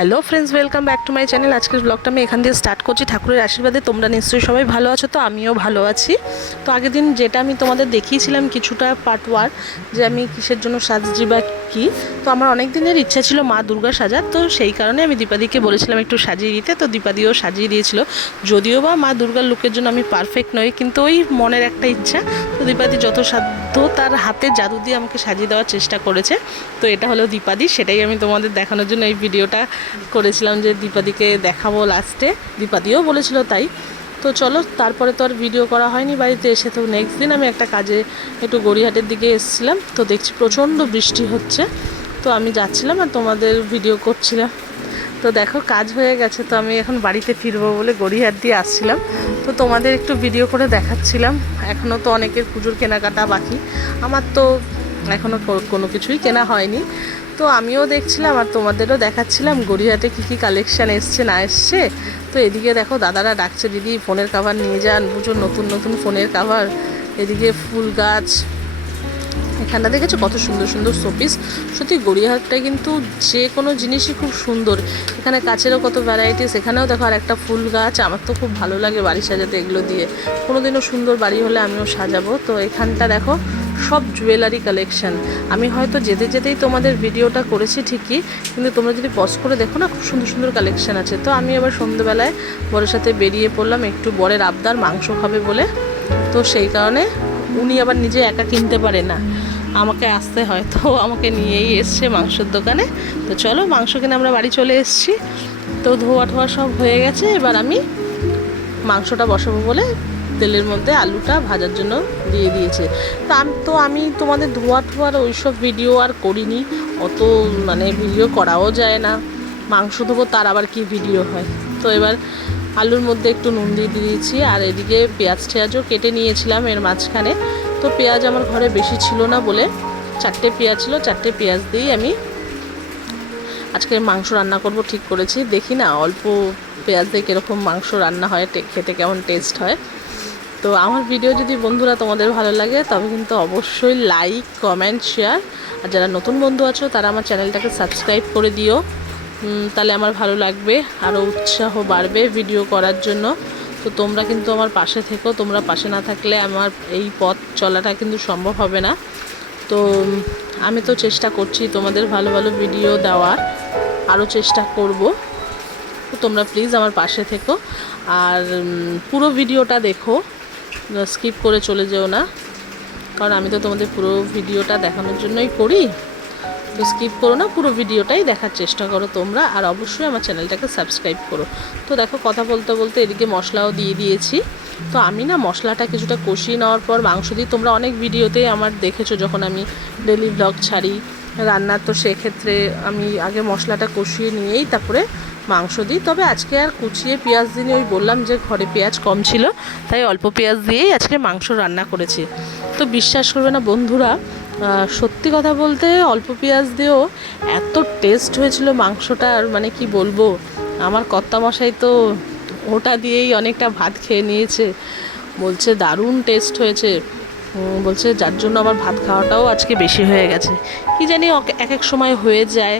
Hello friends, welcome back to my channel. আজকের ব্লগটা আমি এখান দিয়ে স্টার্ট করছি। ঠাকুরের আশীর্বাদে তোমরা নিশ্চয়ই সবাই ভালো আছো, তো আমিও ভালো আছি। তো আগের দিন যেটা আমি তোমাদের দেখিয়েছিলাম কিছুটা পার্ট ওয়ার যে আমি কিসের জন্য সাজছি বা কী, তো আমার অনেক দিনের ইচ্ছা ছিল মা দুর্গা সাজার, তো সেই কারণে আমি দীপাদিকে বলেছিলাম একটু সাজিয়ে দিতে, তো দীপাদিও সাজিয়ে দিয়েছিল। যদিও বা মা দুর্গার লুকের জন্য আমি পারফেক্ট নই, কিন্তু ওই মনের একটা ইচ্ছা দীপাদি যত সাধ্য তার হাতে জাদু দিয়ে আমাকে সাজিয়ে দেওয়ার চেষ্টা করেছে। তো এটা হলো দীপাদি, সেটাই আমি তোমাদের দেখানোর জন্য এই ভিডিওটা করেছিলাম যে দীপাদিকে দেখাবো লাস্টে দীপাদিও বলেছিল তাই। তো চলো, তারপরে তো আর ভিডিও করা হয়নি, বাড়িতে এসে তো নেক্সট দিন আমি একটা কাজে একটু গড়িয়াহাটের দিকে এসেছিলাম। তো দেখছি প্রচণ্ড বৃষ্টি হচ্ছে। তো আমি যাচ্ছিলাম আর তোমাদের ভিডিও করছিলাম। তো দেখো, কাজ হয়ে গেছে, তো আমি এখন বাড়িতে ফিরবো বলে গড়িয়াহাট দিয়ে আসছিলাম। তো তোমাদের একটু ভিডিও করে দেখাচ্ছিলাম। এখনও তো অনেকের পুজোর কেনাকাটা বাকি। আমার তো এখনও কোনো কিছুই কেনা হয়নি। তো আমিও দেখছিলাম আর তোমাদেরও দেখাচ্ছিলাম গড়িয়াহাটে কী কী কালেকশান এসছে, না এসছে। তো এদিকে দেখো, দাদারা ডাকছে, দিদি, ফোনের কাভার নিয়ে যান। পুজোর নতুন নতুন ফোনের কাভার এদিকে ফুল গাছ এখানটা দেখেছ? কত সুন্দর সুন্দর শোপিস সত্যি গড়িয়াহাটটা কিন্তু যে কোনো জিনিসই খুব সুন্দর। এখানে কাছেরও কত ভ্যারাইটিস এখানেও দেখো আর একটা ফুল গাছ। আমার তো খুব ভালো লাগে বাড়ি সাজাতে এগুলো দিয়ে। কোনোদিনও সুন্দর বাড়ি হলে আমিও সাজাবো। তো এখানটা দেখো, সব জুয়েলারি কালেকশন আমি হয়তো যেতে যেতেই তোমাদের ভিডিওটা করেছি ঠিকই, কিন্তু তোমরা যদি পজ করে দেখো না, খুব সুন্দর সুন্দর কালেকশন আছে। তো আমি এবার সন্ধ্যেবেলায় বরের সাথে বেরিয়ে পড়লাম, একটু বরের আবদার, মাংস খাবে বলে। তো সেই কারণে উনি আবার নিজে একা কিনতে পারে না। আমাকে আসতে হয়, তো আমাকে নিয়েই এসছে মাংসের দোকানে। তো চলো, মাংস কিনে আমরা বাড়ি চলে এসেছি। তো ধোয়া ঠোয়া সব হয়ে গেছে, এবার আমি মাংসটা বসাবো বলে তেলের মধ্যে আলুটা ভাজার জন্য দিয়ে দিয়েছে। তা তো আমি তোমাদের ধোয়া ঠোয়ার ওইসব ভিডিও আর করিনি, অত মানে ভিডিও করাও যায় না। মাংস ধোবো, তার আবার কি ভিডিও হয়? তো এবার আলুর মধ্যে একটু নুন দিয়ে দিয়েছি, আর এদিকে পেঁয়াজ টেয়াজও কেটে নিয়েছিলাম এর মাঝখানে। তো পেঁয়াজ আমার ঘরে বেশি ছিল না বলে চারটে পেঁয়াজ ছিল, চারটে পেঁয়াজ দিয়েই আমি আজকে মাংস রান্না করব ঠিক করেছি। দেখি না, অল্প পেঁয়াজ দিয়ে কীরকম মাংস রান্না হয় খেতে কেমন টেস্ট হয়। তো আমার ভিডিও যদি বন্ধুরা তোমাদের ভালো লাগে, তবে কিন্তু অবশ্যই লাইক কমেন্ট শেয়ার আর যারা নতুন বন্ধু আছো, তারা আমার চ্যানেলটাকে সাবস্ক্রাইব করে দিও। তাহলে আমার ভালো লাগবে আরও উৎসাহ বাড়বে ভিডিও করার জন্য। তো তোমরা কিন্তু আমার পাশে থেকো, তোমরা পাশে না থাকলে আমার এই পথ চলাটা কিন্তু সম্ভব হবে না। তো আমি তো চেষ্টা করছি তোমাদের ভালো ভালো ভিডিও দেওয়ার আরও চেষ্টা করব। তো তোমরা প্লিজ আমার পাশে থেকো। আর পুরো ভিডিওটা দেখো স্কিপ করে চলে যেও না। কারণ আমি তো তোমাদের পুরো ভিডিওটা দেখানোর জন্যই করি। তো স্কিপ করো না, পুরো ভিডিওটাই দেখার চেষ্টা করো তোমরা, আর অবশ্যই আমার চ্যানেলটাকে সাবস্ক্রাইব করো। তো দেখো, কথা বলতে বলতে এদিকে মশলাও দিয়ে দিয়েছি। তো আমি না মশলাটা কিছুটা কষিয়ে নেওয়ার পর মাংস দিই তোমরা অনেক ভিডিওতেই আমার দেখেছ যখন আমি ডেলি ব্লগ ছাড়ি রান্নার তো সেক্ষেত্রে আমি আগে মশলাটা কষিয়ে নিয়েই তারপরে মাংস দিই। তবে আজকে আর কুচিয়ে পেঁয়াজ দিনে ওই বললাম যে ঘরে পেঁয়াজ কম ছিল, তাই অল্প পেঁয়াজ দিয়েই আজকে মাংস রান্না করেছি। তো বিশ্বাস করবে না বন্ধুরা সত্যি কথা বলতে অল্প পেঁয়াজ দিয়েও এত টেস্ট হয়েছিল মাংসটার মানে কি বলব, আমার কর্তামশাই তো ওটা দিয়েই অনেকটা ভাত খেয়ে নিয়েছে। বলছে, দারুণ টেস্ট হয়েছে। বলছে, যার জন্য আমার ভাত খাওয়াটাও আজকে বেশি হয়ে গেছে। কি জানি এক এক সময় হয়ে যায়।